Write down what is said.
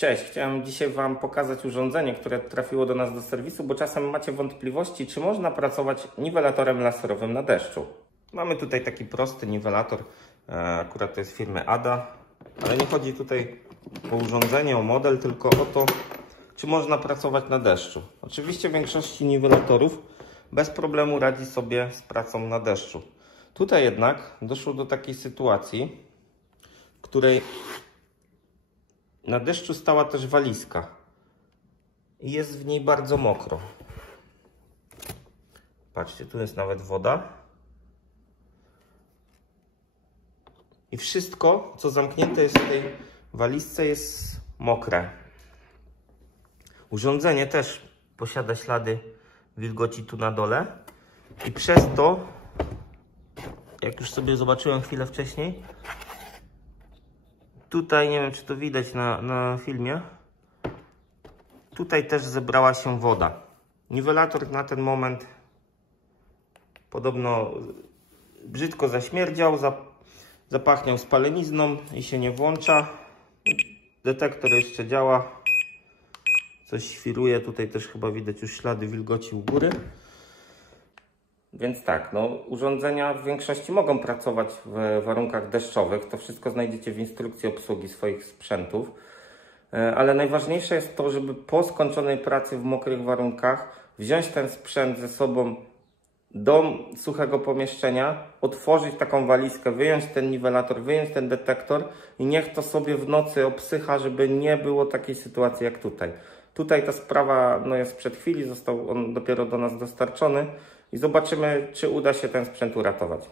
Cześć, chciałem dzisiaj Wam pokazać urządzenie, które trafiło do nas do serwisu, bo czasem macie wątpliwości, czy można pracować niwelatorem laserowym na deszczu. Mamy tutaj taki prosty niwelator, akurat to jest firmy ADA, ale nie chodzi tutaj o urządzenie, o model, tylko o to, czy można pracować na deszczu. Oczywiście większości niwelatorów bez problemu radzi sobie z pracą na deszczu. Tutaj jednak doszło do takiej sytuacji, w której na deszczu stała też walizka i jest w niej bardzo mokro. Patrzcie, tu jest nawet woda. I wszystko, co zamknięte jest w tej walizce, jest mokre. Urządzenie też posiada ślady wilgoci tu na dole. I przez to, jak już sobie zobaczyłem chwilę wcześniej, tutaj, nie wiem czy to widać na filmie, tutaj też zebrała się woda. Niwelator na ten moment podobno brzydko zaśmierdział, zapachniał spalenizną i się nie włącza. Detektor jeszcze działa, coś świruje, tutaj też chyba widać już ślady wilgoci u góry. Więc tak, no, urządzenia w większości mogą pracować w warunkach deszczowych. To wszystko znajdziecie w instrukcji obsługi swoich sprzętów. Ale najważniejsze jest to, żeby po skończonej pracy w mokrych warunkach wziąć ten sprzęt ze sobą do suchego pomieszczenia, otworzyć taką walizkę, wyjąć ten niwelator, wyjąć ten detektor i niech to sobie w nocy obsycha, żeby nie było takiej sytuacji jak tutaj. Tutaj ta sprawa jest sprzed chwili, został on dopiero do nas dostarczony i zobaczymy, czy uda się ten sprzęt uratować.